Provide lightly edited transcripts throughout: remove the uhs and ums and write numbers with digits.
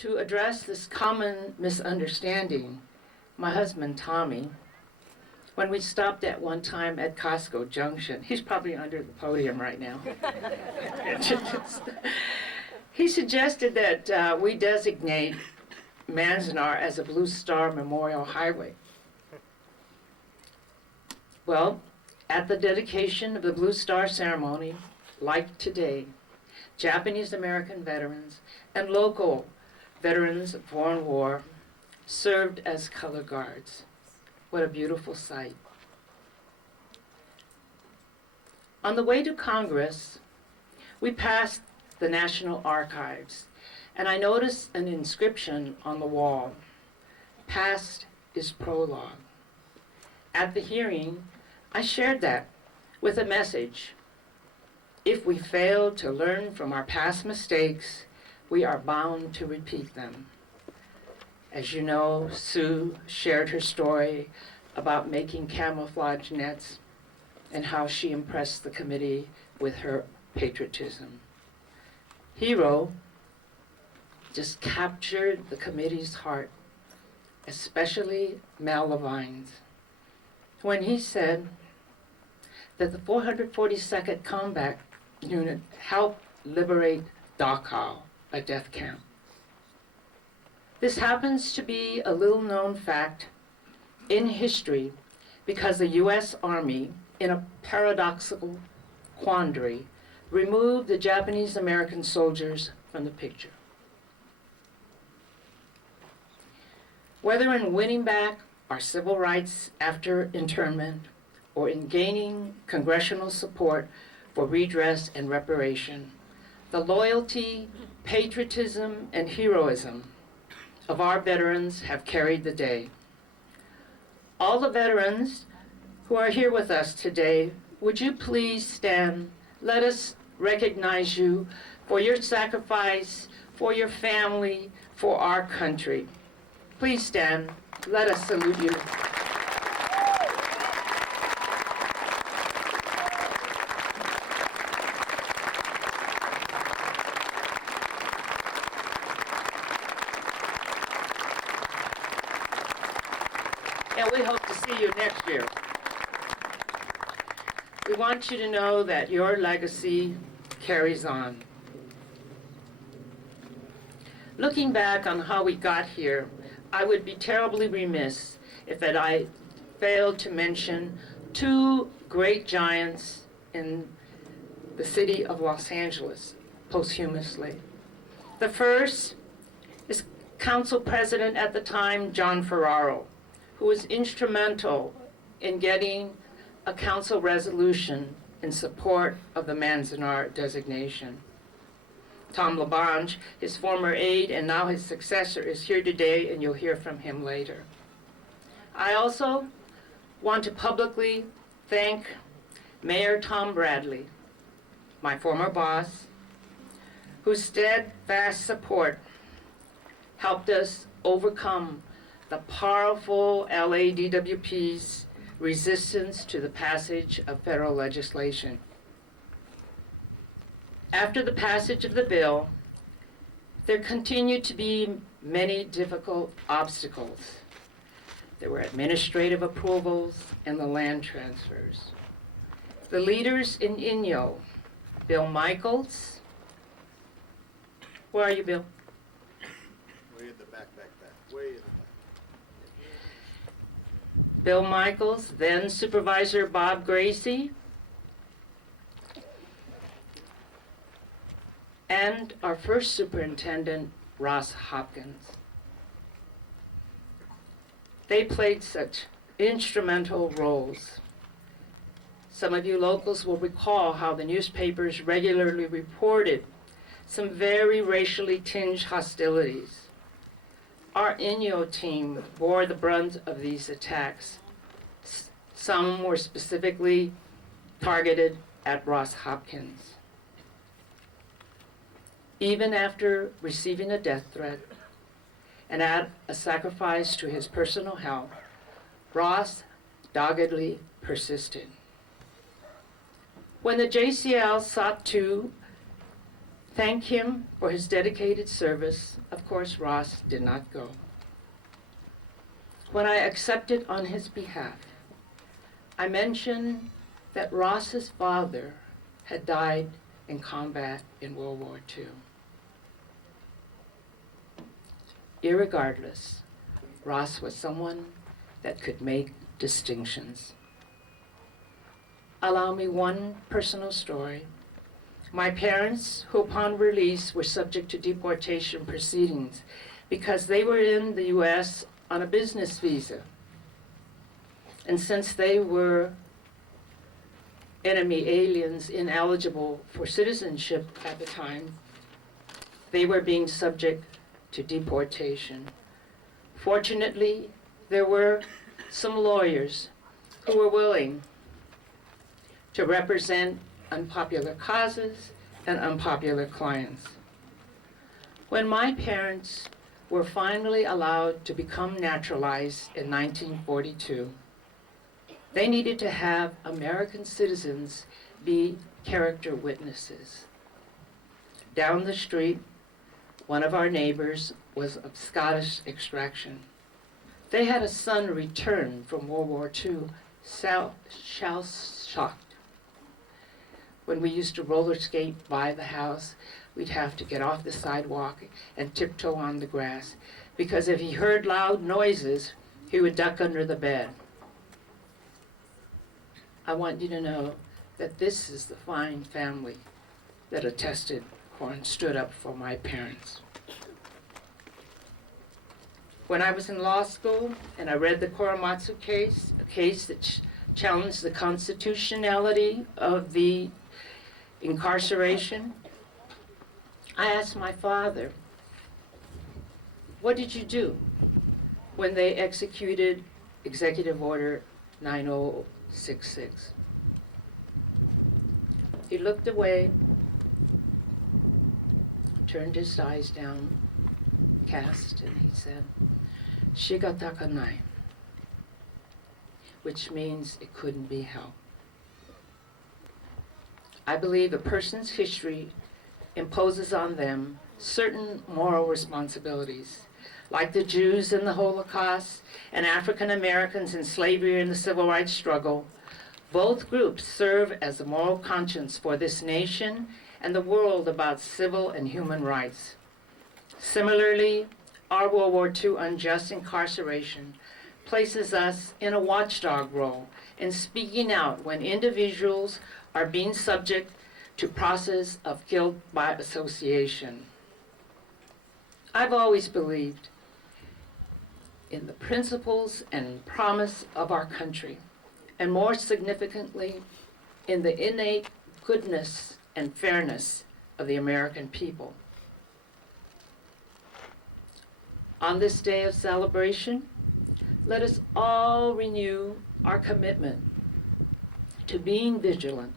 To address this common misunderstanding, my husband, Tommy, when we stopped at one time at Costco Junction, he's probably under the podium right now. He suggested that we designate Manzanar as a Blue Star Memorial Highway. Well, at the dedication of the Blue Star ceremony, like today, Japanese American veterans and local veterans of foreign war served as color guards. What a beautiful sight. On the way to Congress, we passed the National Archives, and I noticed an inscription on the wall. Past is prologue. At the hearing, I shared that with a message. If we fail to learn from our past mistakes, we are bound to repeat them. As you know, Sue shared her story about making camouflage nets and how she impressed the committee with her patriotism. Hero just captured the committee's heart, especially Mel Levine's, when he said that the 442nd Combat Unit helped liberate Dachau, a death camp. This happens to be a little-known fact in history because the U.S. Army, in a paradoxical quandary, removed the Japanese American soldiers from the picture. Whether in winning back our civil rights after internment or in gaining congressional support for redress and reparation, the loyalty, patriotism, and heroism of our veterans have carried the day. All the veterans who are here with us today, would you please stand? Let us recognize you for your sacrifice, for your family, for our country. Please stand. Let us salute you. And we hope to see you next year. We want you to know that your legacy carries on. Looking back on how we got here, I would be terribly remiss if I failed to mention two great giants in the city of Los Angeles posthumously. The first is Council President at the time, John Ferraro, who was instrumental in getting a council resolution in support of the Manzanar designation. Tom LaBonge, his former aide and now his successor, is here today, and you'll hear from him later. I also want to publicly thank Mayor Tom Bradley, my former boss, whose steadfast support helped us overcome the powerful LADWP's resistance to the passage of federal legislation. After the passage of the bill, there continued to be many difficult obstacles. There were administrative approvals and the land transfers. The leaders in Inyo, Bill Michaels, where are you, Bill? Way in the back, way in the back. Bill Michaels, then Supervisor Bob Gracie, and our first superintendent, Ross Hopkins. They played such instrumental roles. Some of you locals will recall how the newspapers regularly reported some very racially tinged hostilities. Our Inyo team bore the brunt of these attacks. Some were specifically targeted at Ross Hopkins. Even after receiving a death threat and at a sacrifice to his personal health, Ross doggedly persisted. When the JCL sought to thank him for his dedicated service, of course, Ross did not go. When I accepted on his behalf, I mentioned that Ross's father had died in combat in World War II. Irregardless, Ross was someone that could make distinctions. Allow me one personal story. My parents, who upon release were subject to deportation proceedings because they were in the U.S. on a business visa, and since they were enemy aliens ineligible for citizenship at the time, they were being subject to deportation. Fortunately, there were some lawyers who were willing to represent unpopular causes and unpopular clients. When my parents were finally allowed to become naturalized in 1942, they needed to have American citizens be character witnesses. Down the street, one of our neighbors was of Scottish extraction. They had a son return from World War II, shell-shocked. When we used to roller skate by the house, we'd have to get off the sidewalk and tiptoe on the grass, because if he heard loud noises, he would duck under the bed. I want you to know that this is the fine family that attested for and stood up for my parents. When I was in law school and I read the Korematsu case, a case that challenged the constitutionality of the incarceration, I asked my father, what did you do when they executed Executive Order 9066? He looked away, turned his eyes down, cast, and he said, "Shigatakanai," which means it couldn't be helped. I believe a person's history imposes on them certain moral responsibilities. Like the Jews in the Holocaust and African Americans in slavery and the civil rights struggle, both groups serve as a moral conscience for this nation and the world about civil and human rights. Similarly, our World War II unjust incarceration places us in a watchdog role in speaking out when individuals are being subject to process of guilt by association. I've always believed in the principles and promise of our country, and more significantly, in the innate goodness and fairness of the American people. On this day of celebration, let us all renew our commitment to being vigilant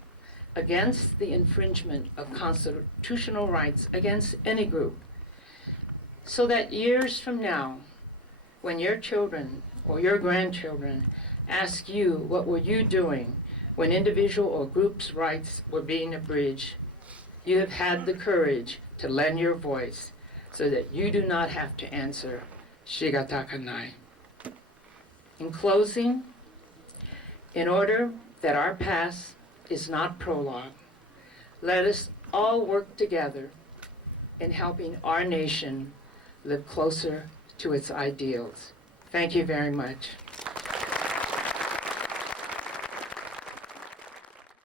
against the infringement of constitutional rights against any group, so that years from now, when your children or your grandchildren ask you what were you doing when individual or group's rights were being abridged, you have had the courage to lend your voice so that you do not have to answer "Shigatakanai." In closing, in order that our past is not prologue, let us all work together in helping our nation live closer to its ideals. Thank you very much.